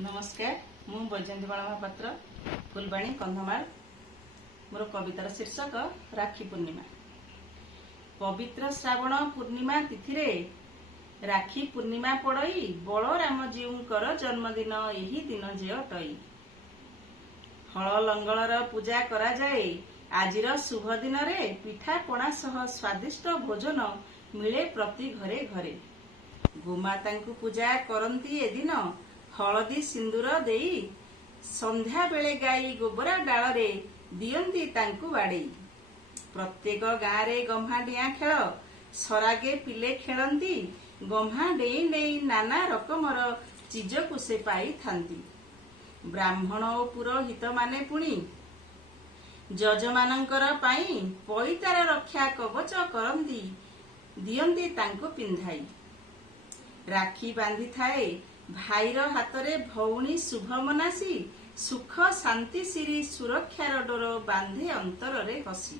नमस्कार मु बैजयंती महापात्र फुलबाणी कंधमाल मोर कवितार शीर्षक राखी पूर्णिमा। पवित्र श्रावण पूर्णिमा तिथि रे राखी पूर्णिमा पड़ई बलराम जीउंकर जन्मदिन एही दिन जे अटई। हल लंगलर पूजा करा जाए आजिर शुभ दिन रे पिठा पणा सह स्वादिष्ट भोजन मिले प्रति घरे घरे। गोमातांकु पूजा करंती एदिन हलदी सिंदूर देई संध्या बेले गाई गोबरा डालरे दियंती तांकु बाड़ेई। प्रत्येक गाँ रे गम्हा डिया खेल सरागे पिले खेलंती गम्हा डेई डेई नाना रकमर चीजकु से पाई थांती। ब्राह्मण ओ पुरोहित माने पुणी जजमानंकर पाई पईतार रक्षा कवच करंती दियंती तांकु पिंधाई। राखी बांधी थाए भाईर हातरे भौणी शुभ मनासी सुख शांति सिरी सुरक्षार डोर बांधे अंतर रे हसी।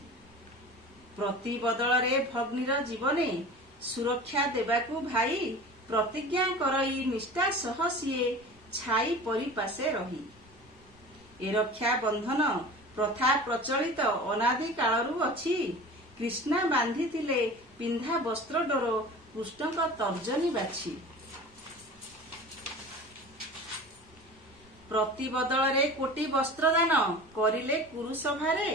प्रति बदल रे भग्नीर जीवने सुरक्षा देबाकू भाई प्रतिज्ञा करई निष्ठा सह सिए छाई परिपासे रही। ए रक्षा बंधन प्रथा प्रचलित अनादि कालरू अछि। कृष्णा बांधिथिले पिंधा वस्त्र डोर कृष्णक तर्जनी बाछी। प्रति बदल रे कोटी वस्त्र दान करिले कुरुसभारे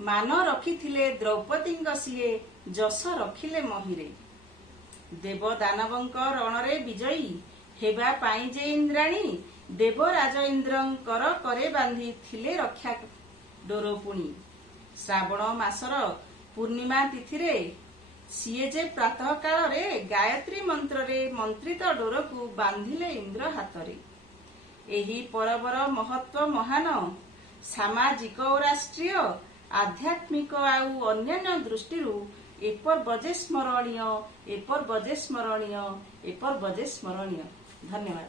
मान रखिथिले द्रौपदींग सिए जस रखिले महिरे। देव दानवंक रणरे विजयी हेबा पाई जे इंद्राणी देवराज इंद्रंकर करे बांधी थिले रक्षा डोर पुणी। श्रावण मासर पूर्णिमा तिथि रे सिए जे प्रातः काल रे गायत्री मंत्र रे मंत्रित डोर को बांधिले इंद्र हातरे। एही परबर महत्व महान सामाजिक और राष्ट्रीय आध्यात्मिक आउ अन्यान्य दृष्टिरू एपर्व जे स्मरणीय। धन्यवाद।